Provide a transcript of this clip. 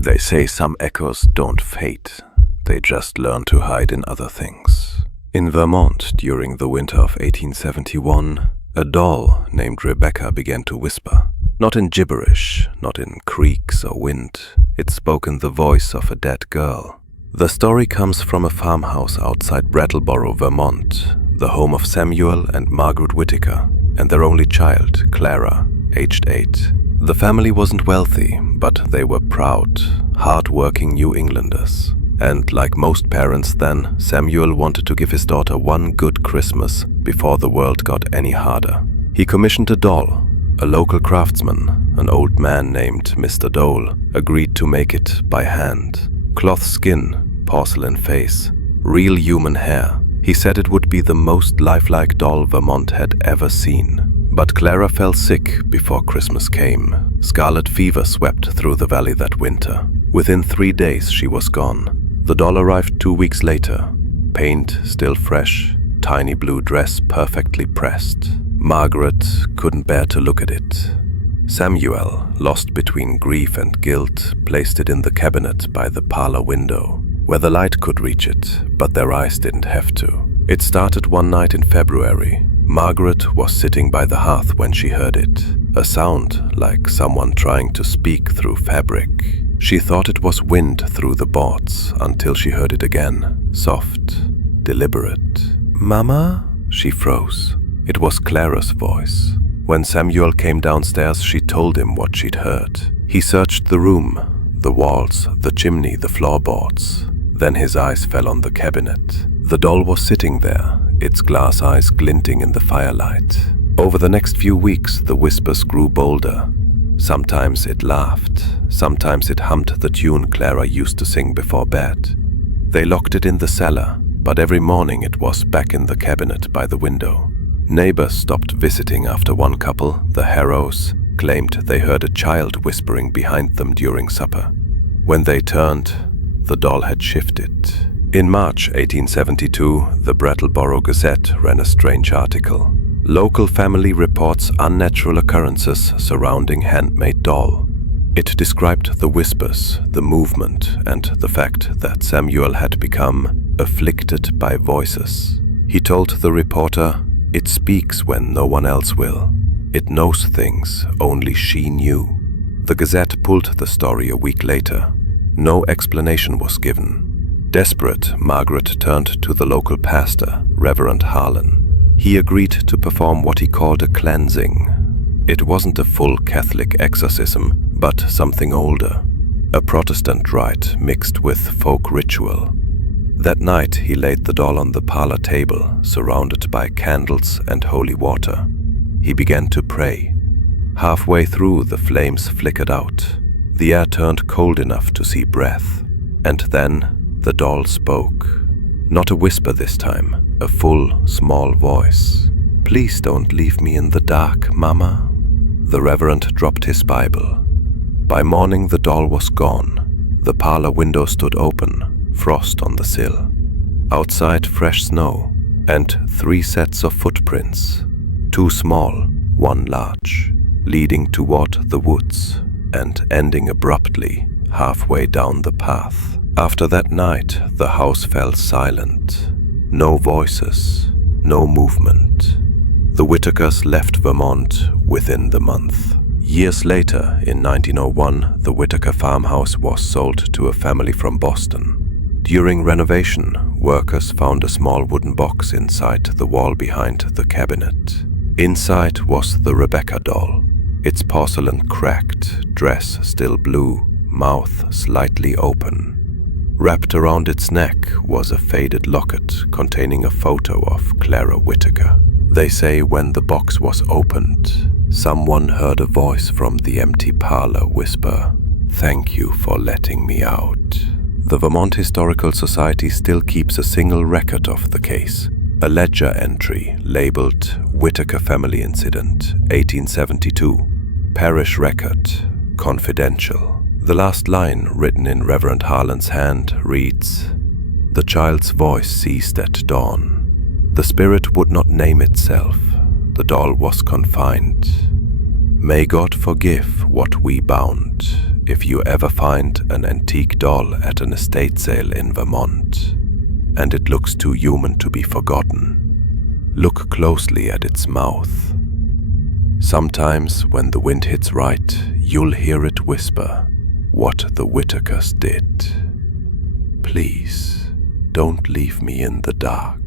They say some echoes don't fade, they just learn to hide in other things. In Vermont, during the winter of 1871, a doll named Rebecca began to whisper. Not in gibberish, not in creaks or wind, it spoke in the voice of a dead girl. The story comes from a farmhouse outside Brattleboro, Vermont, the home of Samuel and Margaret Whittaker, and their only child, Clara, aged 8. The family wasn't wealthy, but they were proud, hard-working New Englanders. And like most parents then, Samuel wanted to give his daughter one good Christmas before the world got any harder. He commissioned a doll. A local craftsman, an old man named Mr. Dole, agreed to make it by hand. Cloth skin, porcelain face, real human hair. He said it would be the most lifelike doll Vermont had ever seen. But Clara fell sick before Christmas came. Scarlet fever swept through the valley that winter. Within 3 days she was gone. The doll arrived 2 weeks later. Paint still fresh, tiny blue dress perfectly pressed. Margaret couldn't bear to look at it. Samuel, lost between grief and guilt, placed it in the cabinet by the parlor window, where the light could reach it, but their eyes didn't have to. It started one night in February. Margaret was sitting by the hearth when she heard it, a sound like someone trying to speak through fabric. She thought it was wind through the boards until she heard it again, soft, deliberate. "Mama?" She froze. It was Clara's voice. When Samuel came downstairs, she told him what she'd heard. He searched the room, the walls, the chimney, the floorboards. Then his eyes fell on the cabinet. The doll was sitting there, its glass eyes glinting in the firelight. Over the next few weeks, the whispers grew bolder. Sometimes it laughed, sometimes it hummed the tune Clara used to sing before bed. They locked it in the cellar, but every morning it was back in the cabinet by the window. Neighbors stopped visiting after one couple, the Harrows, claimed they heard a child whispering behind them during supper. When they turned, the doll had shifted. In March 1872, the Brattleboro Gazette ran a strange article. Local family reports unnatural occurrences surrounding handmade doll. It described the whispers, the movement, and the fact that Samuel had become afflicted by voices. He told the reporter, "It speaks when no one else will. It knows things only she knew." The Gazette pulled the story a week later. No explanation was given. Desperate, Margaret turned to the local pastor, Reverend Harlan. He agreed to perform what he called a cleansing. It wasn't a full Catholic exorcism, but something older. A Protestant rite mixed with folk ritual. That night, he laid the doll on the parlor table, surrounded by candles and holy water. He began to pray. Halfway through, the flames flickered out. The air turned cold enough to see breath. And then, the doll spoke. Not a whisper this time, a full, small voice. "Please don't leave me in the dark, Mama." The Reverend dropped his Bible. By morning, the doll was gone. The parlor window stood open, frost on the sill. Outside, fresh snow, and 3 sets of footprints. 2 small, 1 large, leading toward the woods and ending abruptly halfway down the path. After that night, the house fell silent. No voices, no movement. The Whittakers left Vermont within the month. Years later, in 1901, the Whittaker farmhouse was sold to a family from Boston. During renovation, workers found a small wooden box inside the wall behind the cabinet. Inside was the Rebecca doll, its porcelain cracked, dress still blue, mouth slightly open. Wrapped around its neck was a faded locket containing a photo of Clara Whittaker. They say when the box was opened, someone heard a voice from the empty parlor whisper, "Thank you for letting me out." The Vermont Historical Society still keeps a single record of the case, a ledger entry labeled Whittaker Family Incident, 1872, Parish Record, Confidential. The last line, written in Reverend Harlan's hand, reads, "The child's voice ceased at dawn. The spirit would not name itself. The doll was confined. May God forgive what we bound If you ever find an antique doll at an estate sale in Vermont, and it looks too human to be forgotten, look closely at its mouth. Sometimes when the wind hits right, you'll hear it whisper what the Whitakers did. Please, don't leave me in the dark.